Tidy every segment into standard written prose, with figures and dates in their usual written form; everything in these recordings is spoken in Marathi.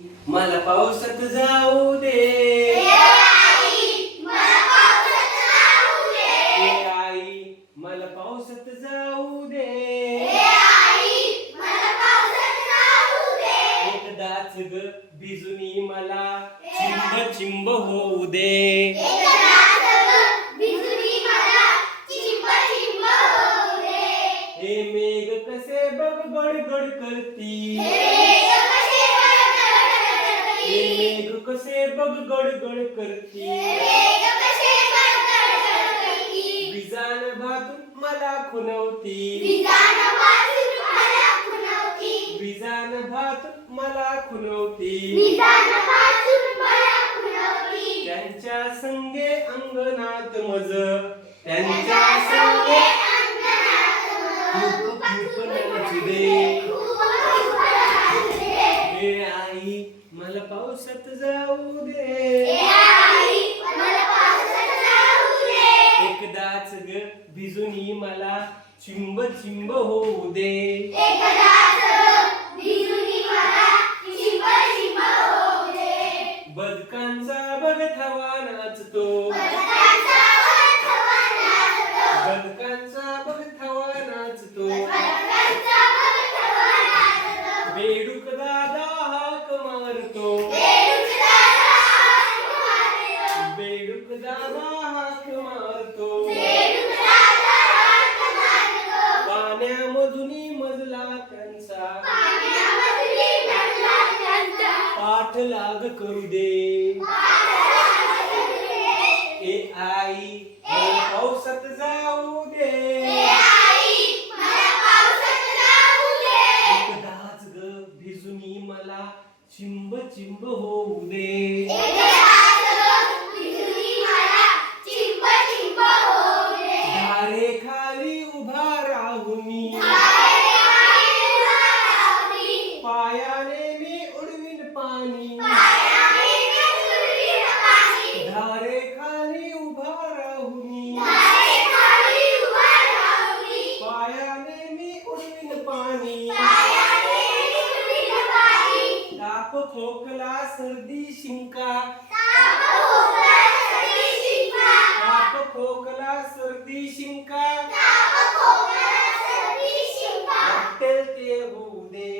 मला पावसात जाऊ दे, ए आई मला पावसात जाऊ दे, ए आई मला पावसात जाऊ दे, ए आई मला पावसात जाऊ दे, एकदाच ग भिजूनी मला चिंब चिंब होऊ दे, एकदाच ग भिजूनी मला चिंब चिंब होऊ दे, हे मेघ कसे बघ गडगड करती, हे मेघ कसे बघ गडगड करती, विजान भातून मला खुनवती, विजान भातून मला खुनवती, त्यांच्या संगे अंगणात मज, त्यांच्या संगे खूप खूप नाचू दे, हे आई मला पावसात जाऊ दे, एकदाच ग भिजूनी मला चिंब चिंब होऊ दे, बदकांचा बगथवा नाचतो, बदकांचा बगथवा नाचतो, बेडूक दादा हाक मारतो, बेडूक दादा हाक मारतो, पाण्यामधून मजला त्यांचा पाठ लाग करू दे, ए आई मला पावसात जाऊ दे, एकदाच ग भिजूनी मला चिंब चिंब होऊ दे, धारे खाली उभा राहुनी, पायाने मी उडवीन पाणी, धारे खाली उभा राहुनी, पायाने मी उडवीन पाणी, ताप खोकला सर्दी शिंका, ताप खोकला सर्दी शिंका, वाटेल ते होऊ दे,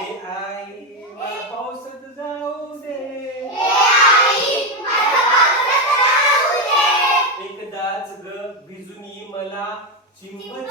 ए आई मला पावसात जाऊ दे, एकदाच ग भिजूनी मला चिंब